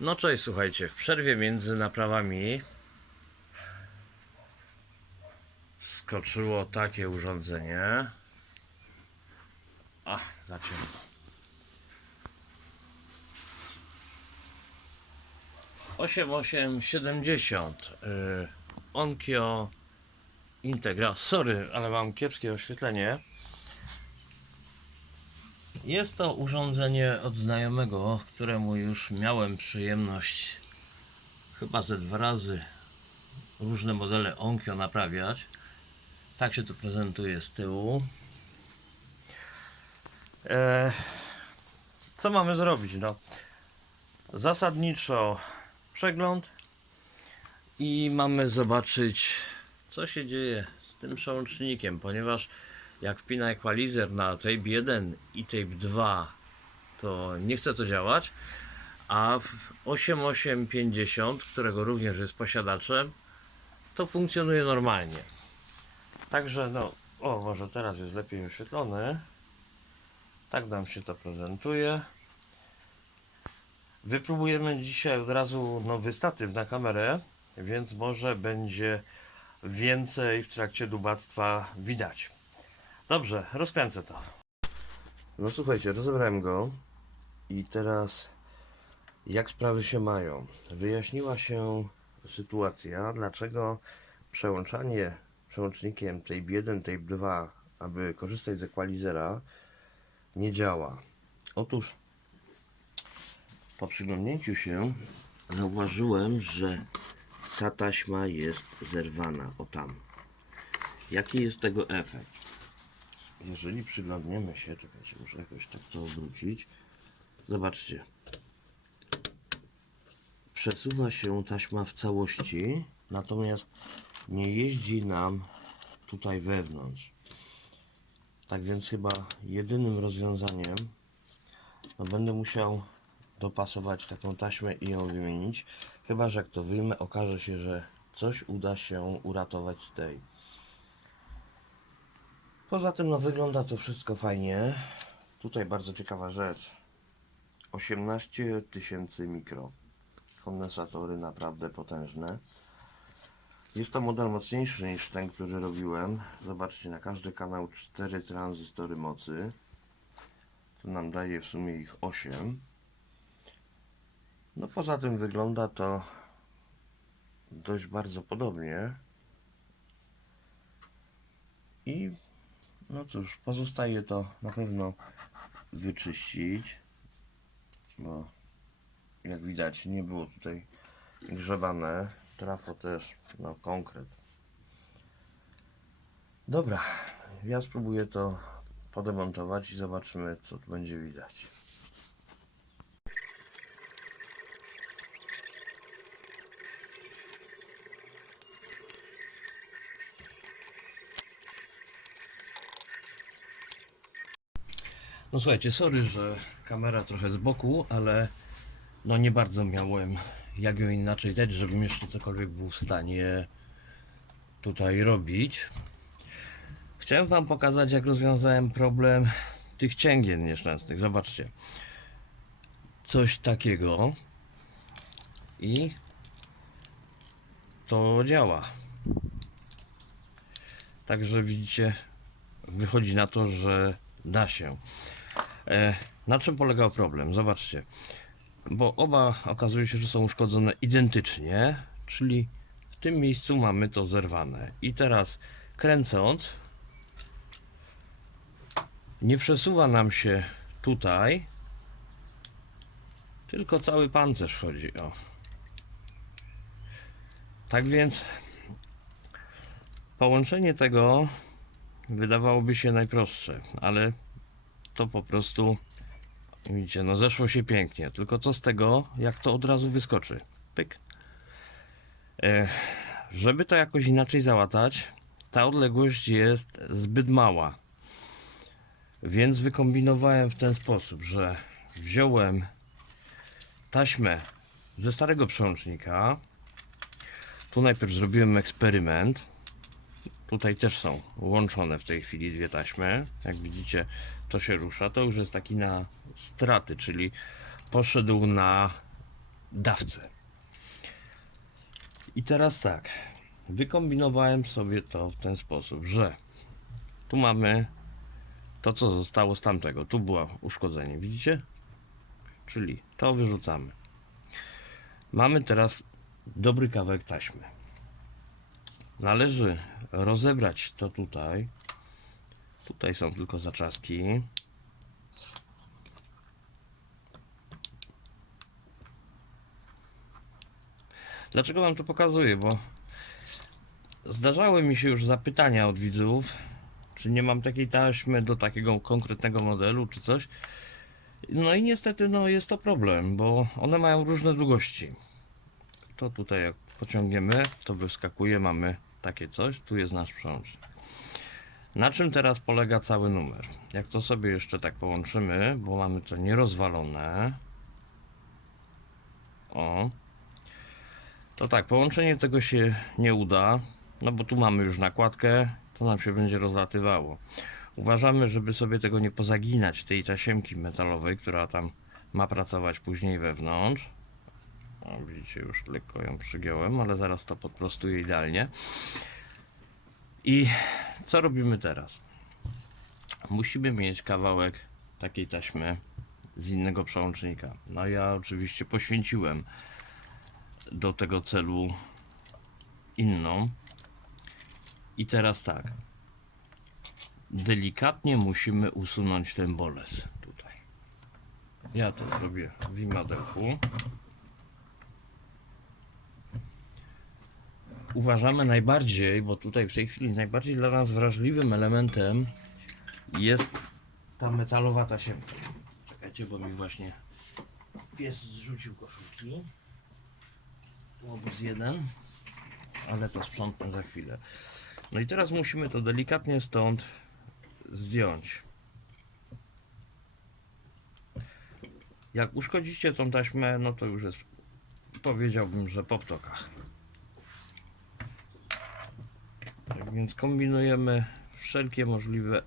No cześć, słuchajcie, w przerwie między naprawami skoczyło takie urządzenie. Ach, za ciemno. Osiem, osiem, siedemdziesiąt. y, Onkyo Integra. Sorry, ale mam kiepskie oświetlenie. Jest to urządzenie od znajomego, któremu już miałem przyjemność chyba ze dwa razy różne modele Onkyo naprawiać. Tak się to prezentuje z tyłu. E, co mamy zrobić? No, zasadniczo przegląd i mamy zobaczyć, co się dzieje z tym przełącznikiem, ponieważ jak wpina equalizer na tape 1 i tape 2 to nie chce to działać. A w 8850 którego również jest posiadaczem to funkcjonuje normalnie. Także no o może teraz jest lepiej oświetlony. Tak nam się to prezentuje. Wypróbujemy dzisiaj od razu nowy statyw na kamerę więc może będzie więcej w trakcie dubactwa widać Dobrze, rozkręcę to. No słuchajcie, rozebrałem go i teraz jak sprawy się mają. Wyjaśniła się sytuacja, dlaczego przełączanie przełącznikiem tape 1, tape 2, aby korzystać z equalizera nie działa. Otóż po przyglądnięciu się zauważyłem, że ta taśma jest zerwana, o tam. Jaki jest tego efekt? Jeżeli przyglądniemy się, czekajcie, muszę jakoś tak to obrócić. Zobaczcie. Przesuwa się taśma w całości, natomiast nie jeździ nam tutaj wewnątrz. Tak więc chyba jedynym rozwiązaniem no będę musiał dopasować taką taśmę i ją wymienić. Chyba, że jak to wyjmę, okaże się, że coś uda się uratować z tej. Poza tym no, wygląda to wszystko fajnie. Tutaj bardzo ciekawa rzecz. 18 tysięcy mikro. Kondensatory naprawdę potężne. Jest to model mocniejszy niż ten, który robiłem. Zobaczcie, na każdy kanał 4 tranzystory mocy. Co nam daje w sumie ich 8. No poza tym wygląda to dość bardzo podobnie. I no cóż, pozostaje to na pewno wyczyścić, bo jak widać nie było tutaj grzebane. Trafo też, no konkret. Dobra, ja spróbuję to podemontować i zobaczymy co tu będzie widać. No słuchajcie, sorry, że kamera trochę z boku, ale no nie bardzo miałem jak ją inaczej dać, żebym jeszcze cokolwiek był w stanie tutaj robić. Chciałem wam pokazać jak rozwiązałem problem tych cięgien nieszczęsnych. Zobaczcie. Coś takiego i to działa. Także widzicie, wychodzi na to, że da się. E, na czym polegał problem? Zobaczcie. Bo oba okazuje się, że są uszkodzone identycznie, czyli w tym miejscu mamy to zerwane. I teraz kręcąc, nie przesuwa nam się tutaj, tylko cały pancerz chodzi. O. Tak więc połączenie tego wydawałoby się najprostsze, ale to po prostu widzicie, no zeszło się pięknie. Tylko co z tego, jak to od razu wyskoczy? Pyk. E, żeby to jakoś inaczej załatać, ta odległość jest zbyt mała. Więc wykombinowałem w ten sposób, że wziąłem taśmę ze starego przełącznika. Tu najpierw zrobiłem eksperyment. Tutaj też są łączone w tej chwili dwie taśmy. Jak widzicie, to się rusza. To już jest taki na straty, czyli poszedł na dawce. I teraz tak, wykombinowałem sobie to w ten sposób, że tu mamy to, co zostało z tamtego. Tu było uszkodzenie, widzicie? Czyli to wyrzucamy. Mamy teraz dobry kawałek taśmy. Należy rozebrać to tutaj. Tutaj są tylko zaczaski. Dlaczego wam to pokazuję? Bo zdarzały mi się już zapytania od widzów, czy nie mam takiej taśmy do takiego konkretnego modelu, czy coś. No i niestety no, jest to problem, bo one mają różne długości. To tutaj jak pociągniemy, to wyskakuje, mamy takie coś, tu jest nasz przełącznik. Na czym teraz polega cały numer? Jak to sobie jeszcze tak połączymy, bo mamy to nierozwalone. O. To tak, połączenie tego się nie uda, no bo tu mamy już nakładkę, to nam się będzie rozlatywało. Uważamy, żeby sobie tego nie pozaginać, tej tasiemki metalowej, która tam ma pracować później wewnątrz. Widzicie, już lekko ją przygiąłem, ale zaraz to podprostuję idealnie. I co robimy teraz? Musimy mieć kawałek takiej taśmy z innego przełącznika. No ja oczywiście poświęciłem do tego celu inną. I teraz tak. Delikatnie musimy usunąć ten bolec tutaj. Ja to zrobię w imadełku. Uważamy najbardziej, bo tutaj w tej chwili najbardziej dla nas wrażliwym elementem jest ta metalowa tasiemka. Czekajcie, bo mi właśnie pies zrzucił koszulki. Tu obóz jeden, ale to sprzątnę za chwilę. No i teraz musimy to delikatnie stąd zdjąć. Jak uszkodzicie tą taśmę, no to już jest, powiedziałbym, że po ptokach. Tak więc kombinujemy wszelkie możliwe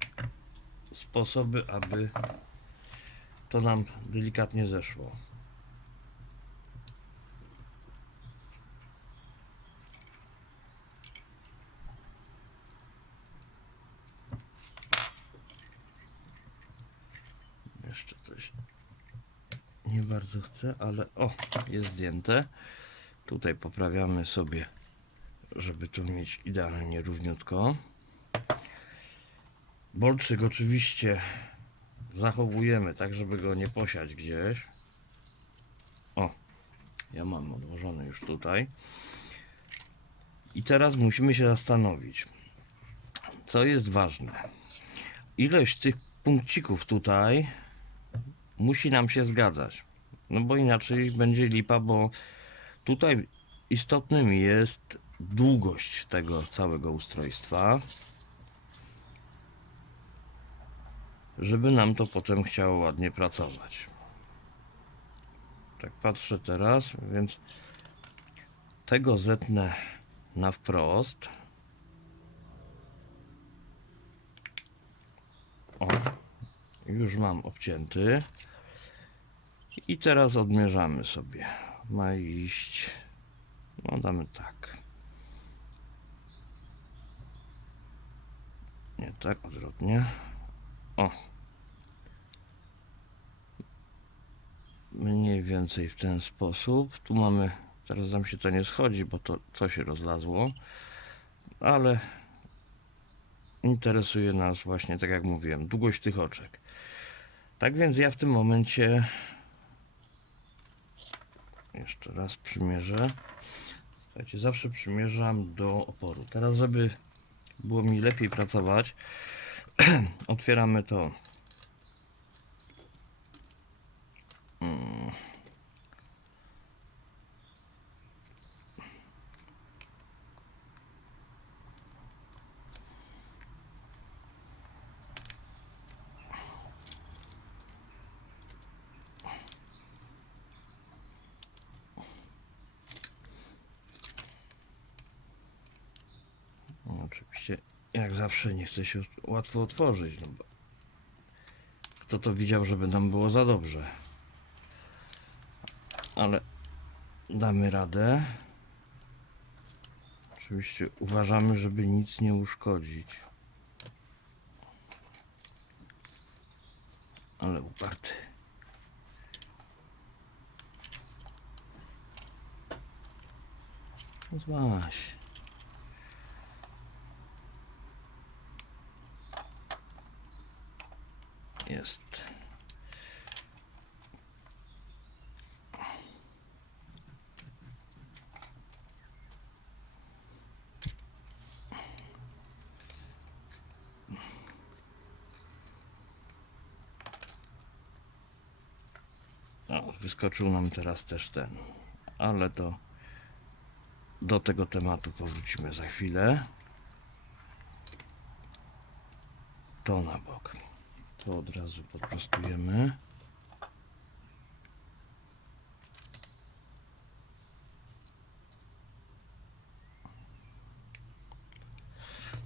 sposoby, aby to nam delikatnie zeszło. Jeszcze coś nie bardzo chcę, ale o, jest zdjęte. Tutaj poprawiamy sobie, żeby to mieć idealnie równiutko. Bolczyk oczywiście zachowujemy tak, żeby go nie posiać gdzieś. O, ja mam odłożony już tutaj. I teraz musimy się zastanowić, co jest ważne. Ilość tych punkcików tutaj musi nam się zgadzać. No bo inaczej będzie lipa, bo tutaj istotnym jest długość tego całego ustrojstwa. Żeby nam to potem chciało ładnie pracować. Tak patrzę teraz, więc tego zetnę na wprost. O, już mam obcięty. I teraz odmierzamy sobie. Ma iść. No damy tak. Nie tak, odwrotnie. O. Mniej więcej w ten sposób. Tu mamy. Teraz nam się to nie schodzi, bo to co się rozlazło. Ale interesuje nas właśnie, tak jak mówiłem, długość tych oczek. Tak więc ja w tym momencie jeszcze raz przymierzę. Słuchajcie, zawsze przymierzam do oporu. Teraz, żeby było mi lepiej pracować, otwieramy to. Mm. No, oczywiście, jak zawsze, nie chce się łatwo otworzyć. No bo kto to widział, żeby nam było za dobrze? Ale damy radę. Oczywiście uważamy, żeby nic nie uszkodzić. Ale uparty. No Złaś. Jest. No, wyskoczył nam teraz też ten, ale to do tego tematu powrócimy za chwilę. To na bok. To od razu podprostujemy.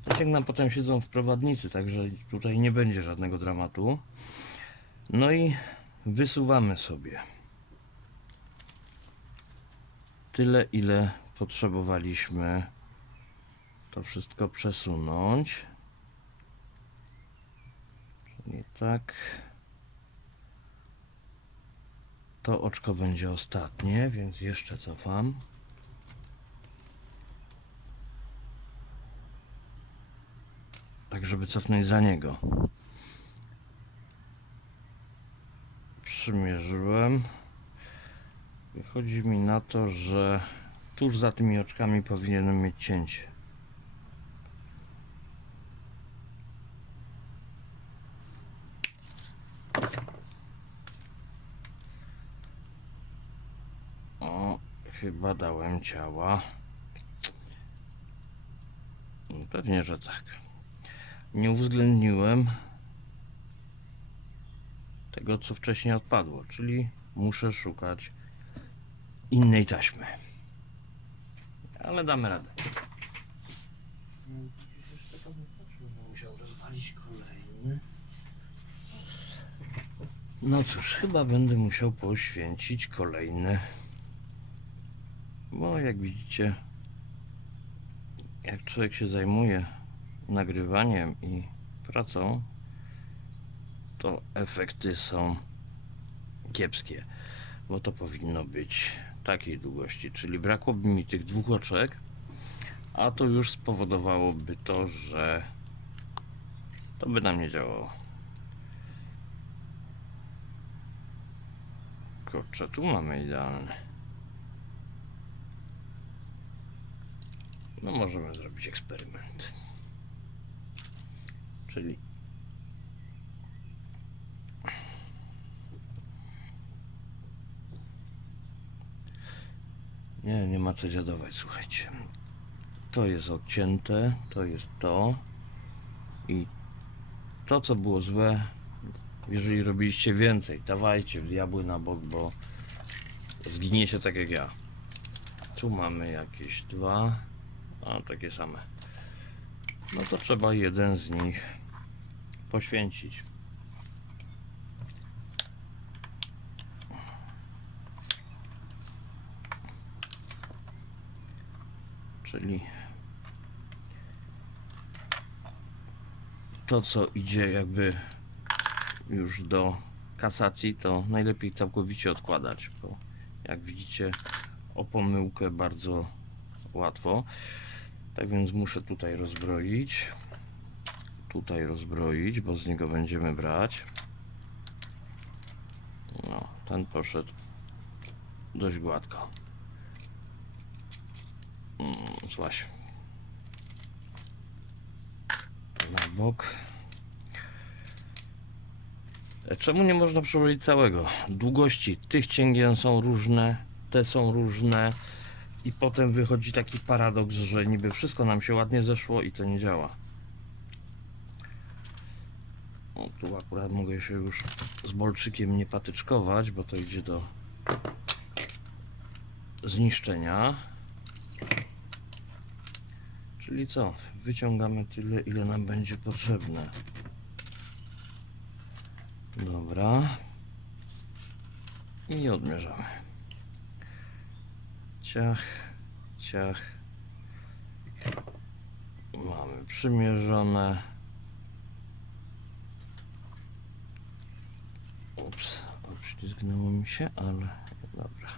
Tak nam potem siedzą w prowadnicy, także tutaj nie będzie żadnego dramatu. No i wysuwamy sobie tyle, ile potrzebowaliśmy to wszystko przesunąć. Czyli tak. To oczko będzie ostatnie, więc jeszcze cofam. Tak, żeby cofnąć za niego. Przymierzyłem. Wychodzi mi na to, że tuż za tymi oczkami powinienem mieć cięcie. O, chyba dałem ciała. No, Pewnie, że tak. Nie uwzględniłem tego, co wcześniej odpadło, czyli muszę szukać innej taśmy. Ale damy radę. Musiał rozwalić kolejny. No cóż, chyba będę musiał poświęcić kolejny. Bo jak widzicie, jak człowiek się zajmuje nagrywaniem i pracą, to efekty są kiepskie bo to powinno być takiej długości, czyli brakłoby mi tych dwóch oczek, a to już spowodowałoby to, że to by nam nie działało. Kurczę, tu mamy idealny. No możemy zrobić eksperyment. Czyli Nie, nie ma co dziadować, słuchajcie. To jest odcięte, to jest to. I to, co było złe, jeżeli robiliście więcej, dawajcie w diabły na bok, bo zginiecie tak jak ja. Tu mamy jakieś dwa, a takie same. No to trzeba jeden z nich poświęcić. czyli to co idzie jakby już do kasacji to najlepiej całkowicie odkładać bo jak widzicie o pomyłkę bardzo łatwo tak więc muszę tutaj rozbroić tutaj rozbroić bo z niego będziemy brać no ten poszedł dość gładko Złaś. To na bok. Czemu nie można przełożyć całego? Długości tych cięgien są różne, te są różne i potem wychodzi taki paradoks, że niby wszystko nam się ładnie zeszło i to nie działa. Tu akurat mogę się już z bolczykiem nie patyczkować, bo to idzie do zniszczenia. Czyli co? Wyciągamy tyle, ile nam będzie potrzebne. Dobra. I odmierzamy. Ciach, ciach. Mamy przymierzone. Ups, obślizgnęło mi się, ale dobra.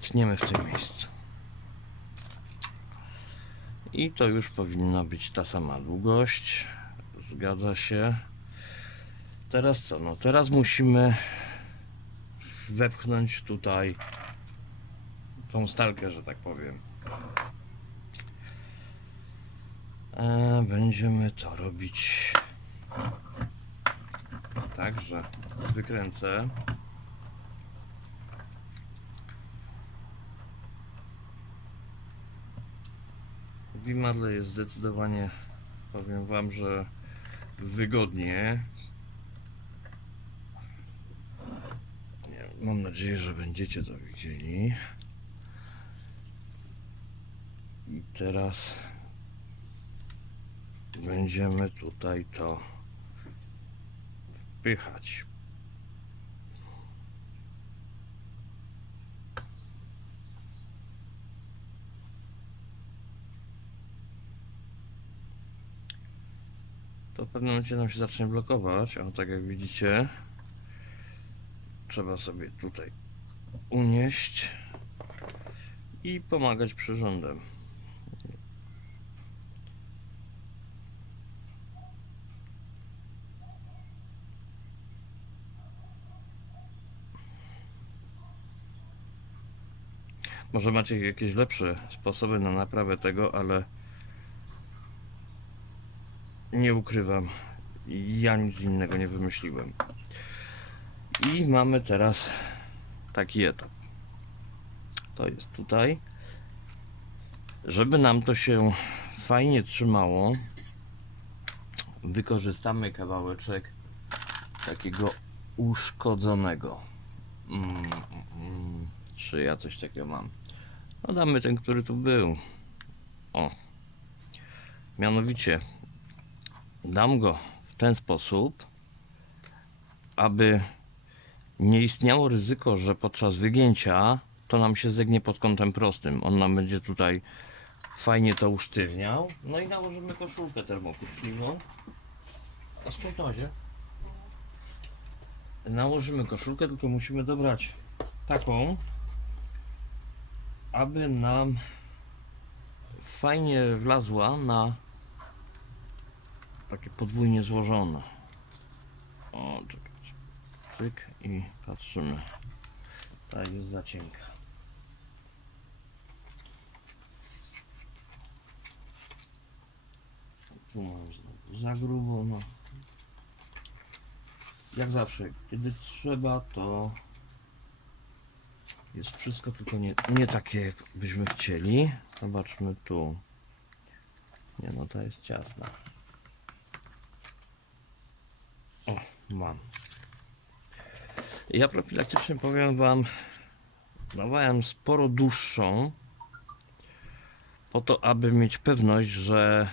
Tniemy w tym miejscu. I to już powinna być ta sama długość. Zgadza się. Teraz co? No teraz musimy wepchnąć tutaj tą stalkę, że tak powiem. E, będziemy to robić tak, że wykręcę. W Imadle jest zdecydowanie, powiem Wam, że wygodnie. Nie, Mam nadzieję, że będziecie to widzieli. I teraz będziemy tutaj to wpychać. To w pewnym momencie nam się zacznie blokować. O, tak jak widzicie, trzeba sobie tutaj unieść i pomagać przyrządem. Może macie jakieś lepsze sposoby na naprawę tego, ale nie ukrywam, ja nic innego nie wymyśliłem. I mamy teraz taki etap. To jest tutaj. Żeby nam to się fajnie trzymało, wykorzystamy kawałeczek takiego uszkodzonego. Mm, mm. Czy ja coś takiego mam? No damy ten, który tu był. O. Mianowicie dam go w ten sposób, aby nie istniało ryzyko, że podczas wygięcia to nam się zegnie pod kątem prostym. On nam będzie tutaj fajnie to usztywniał. No i nałożymy koszulkę termokuczniwą. A skąd się? Nałożymy koszulkę, tylko musimy dobrać taką, aby nam fajnie wlazła na takie podwójnie złożone. O, czekajcie. Cyk i patrzymy. Ta jest za cienka. Tu mam znowu za grubo, no. Jak zawsze, kiedy trzeba, to jest wszystko tylko nie, nie takie, jak byśmy chcieli. Zobaczmy tu. Nie no, ta jest ciasna. O, mam. Ja profilaktycznie powiem Wam, dawałem sporo dłuższą, po to, aby mieć pewność, że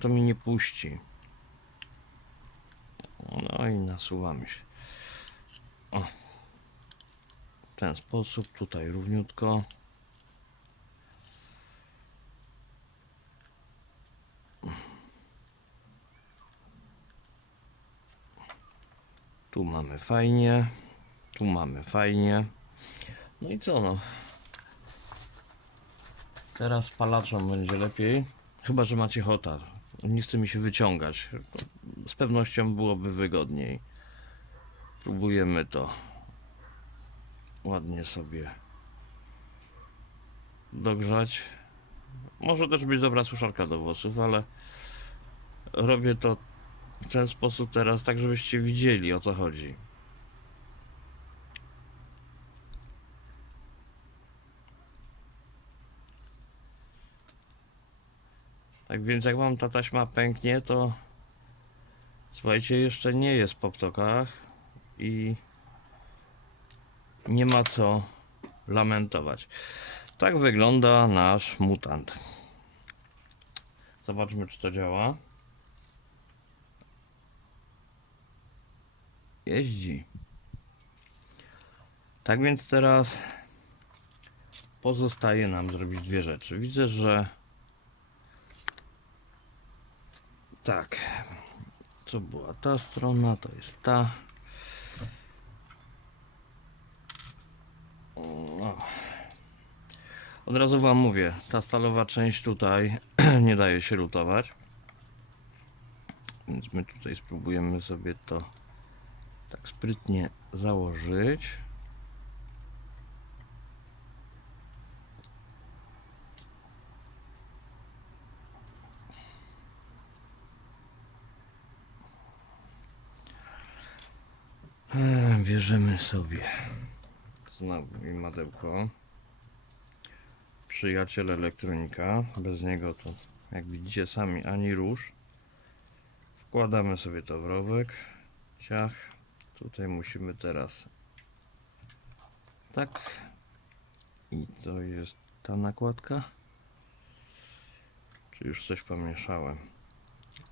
to mi nie puści. No i nasuwamy się. O. W ten sposób, tutaj równiutko. Tu mamy fajnie. Tu mamy fajnie. No i co no? Teraz palaczom będzie lepiej. Chyba, że macie hotar. Nie chce mi się wyciągać. Z pewnością byłoby wygodniej. Próbujemy to ładnie sobie dogrzać. Może też być dobra suszarka do włosów, ale robię to w ten sposób teraz, tak żebyście widzieli o co chodzi. Tak więc jak wam ta taśma pęknie, to słuchajcie, jeszcze nie jest po ptokach i nie ma co lamentować. Tak wygląda nasz mutant. Zobaczmy, czy to działa. Jeździ. Tak więc teraz pozostaje nam zrobić dwie rzeczy. Widzę, że tak. Co była ta strona, to jest ta. No. Od razu Wam mówię, ta stalowa część tutaj nie daje się lutować. Więc my tutaj spróbujemy sobie to tak sprytnie założyć. E, Bierzemy sobie znowu i madełko. Przyjaciel elektronika. Bez niego to, jak widzicie sami, ani rusz. Wkładamy sobie to w rowek. Ciach. Tutaj musimy teraz tak. I to jest ta nakładka. Czy już coś pomieszałem?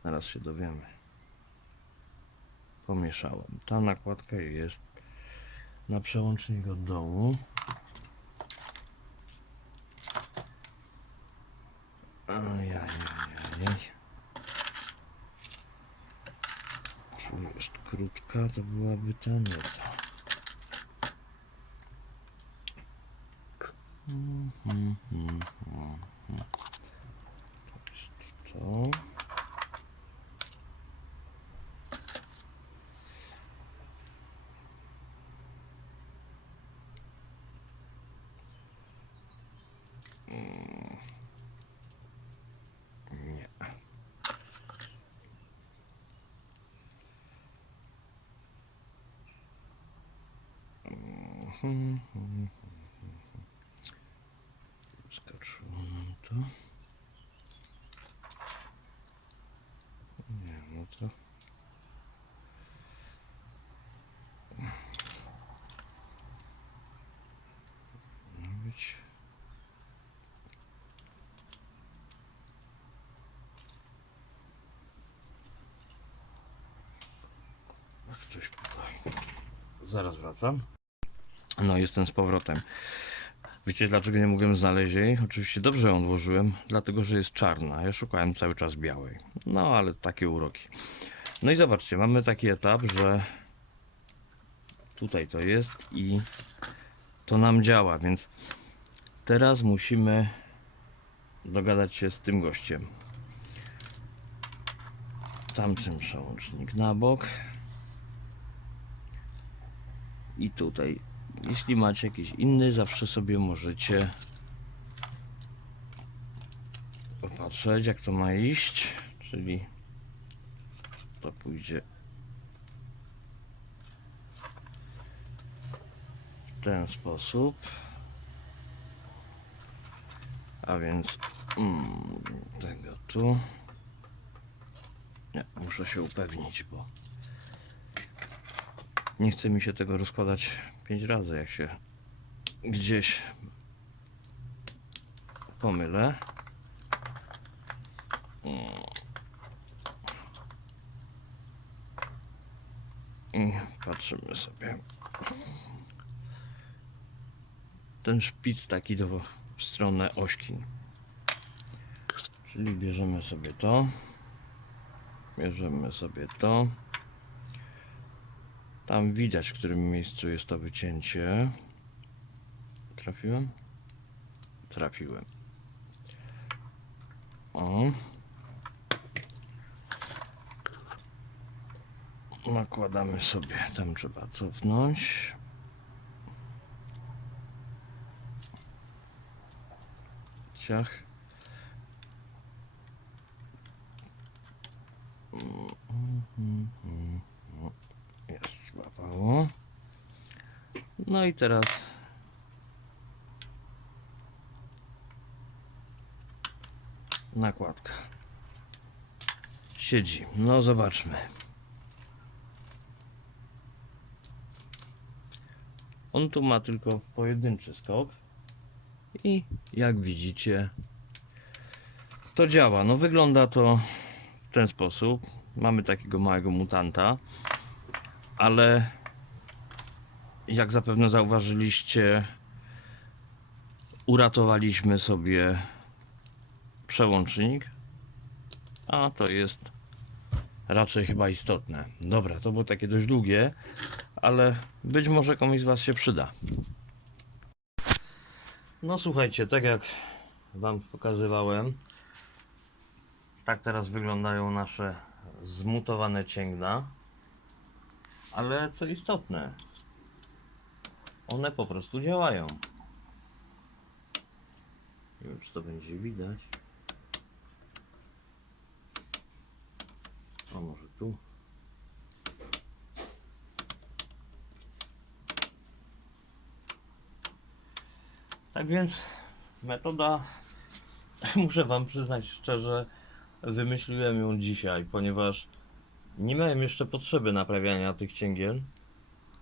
Zaraz się dowiemy. Pomieszałem. Ta nakładka jest na przełącznik od dołu. Ajajajaj. Tu jest krótka, to byłaby ta nie ta. Mhm, mhm, mhm. To jest to. Skoczyło nam to. Nie, no to. Ach, coś. Zaraz wracam. No, jestem z powrotem. Wiecie, dlaczego nie mogłem znaleźć jej? Oczywiście dobrze ją odłożyłem, dlatego że jest czarna. Ja szukałem cały czas białej. No, ale takie uroki. No i zobaczcie, mamy taki etap, że tutaj to jest i to nam działa, więc teraz musimy dogadać się z tym gościem. Tamten przełącznik na bok. I tutaj, jeśli macie jakiś inny, zawsze sobie możecie popatrzeć, jak to ma iść. Czyli to pójdzie w ten sposób. A więc mm, tego tu. Nie, muszę się upewnić, bo nie chce mi się tego rozkładać pięć razy, jak się gdzieś pomylę. I patrzymy sobie. Ten szpic taki do w stronę ośki. Czyli bierzemy sobie to. Bierzemy sobie to. Tam widać, w którym miejscu jest to wycięcie. Trafiłem? Trafiłem. O. Nakładamy sobie, tam trzeba cofnąć. Ciach. Jest, No i teraz nakładka. Siedzi. No zobaczmy. On tu ma tylko pojedynczy skok. I jak widzicie, to działa. No wygląda to w ten sposób. Mamy takiego małego mutanta, ale jak zapewne zauważyliście, uratowaliśmy sobie przełącznik, a to jest raczej chyba istotne. Dobra, to było takie dość długie, ale być może komuś z Was się przyda. No słuchajcie, tak jak Wam pokazywałem, tak teraz wyglądają nasze zmutowane cięgna. Ale co istotne, one po prostu działają. Nie wiem, czy to będzie widać. A może tu? Tak więc metoda, muszę Wam przyznać szczerze, wymyśliłem ją dzisiaj, ponieważ nie miałem jeszcze potrzeby naprawiania tych cięgiel,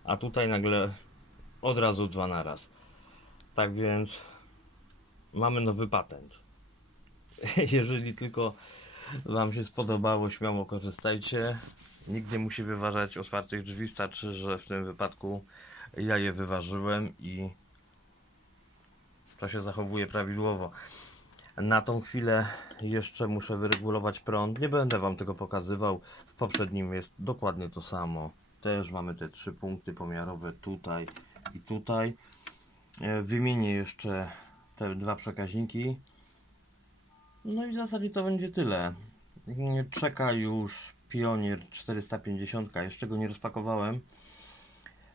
a tutaj nagle od razu dwa na raz. Tak więc mamy nowy patent. Jeżeli tylko Wam się spodobało, śmiało korzystajcie. Nikt nie musi wyważać otwartych drzwi, starczy, że w tym wypadku ja je wyważyłem i to się zachowuje prawidłowo. Na tą chwilę jeszcze muszę wyregulować prąd. Nie będę Wam tego pokazywał. W poprzednim jest dokładnie to samo. Też mamy te trzy punkty pomiarowe tutaj i tutaj. E, Wymienię jeszcze te dwa przekaźniki. No i w zasadzie to będzie tyle. Czeka już Pionier 450. Jeszcze go nie rozpakowałem.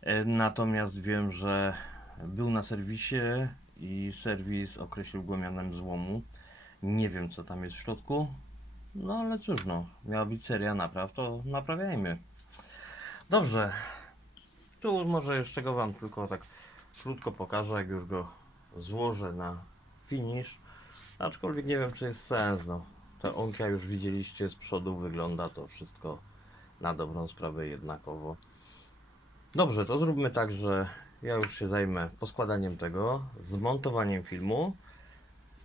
E, Natomiast wiem, że był na serwisie i serwis określił go mianem złomu. Nie wiem, co tam jest w środku. No ale cóż, no, miała być seria napraw, to naprawiajmy. Dobrze. Tu może jeszcze go Wam tylko tak krótko pokażę, jak już go złożę na finish. Aczkolwiek nie wiem, czy jest sens. No. Te onkia już widzieliście z przodu, wygląda to wszystko na dobrą sprawę jednakowo. Dobrze, to zróbmy tak, że ja już się zajmę poskładaniem tego, zmontowaniem filmu.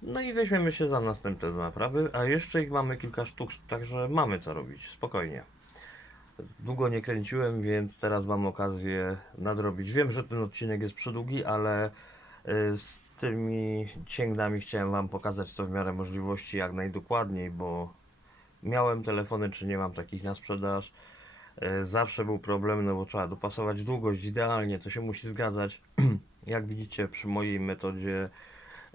No i weźmiemy się za następne naprawy, a jeszcze ich mamy kilka sztuk, także mamy co robić, spokojnie. Długo nie kręciłem, więc teraz mam okazję nadrobić. Wiem, że ten odcinek jest przydługi, ale y, z tymi cięgnami chciałem Wam pokazać to w miarę możliwości jak najdokładniej, bo miałem telefony, czy nie mam takich na sprzedaż. Y, Zawsze był problem, no bo trzeba dopasować długość idealnie, to się musi zgadzać. Jak widzicie, przy mojej metodzie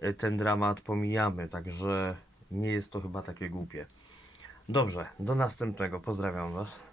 y, ten dramat pomijamy, także nie jest to chyba takie głupie. Dobrze, do następnego. Pozdrawiam Was.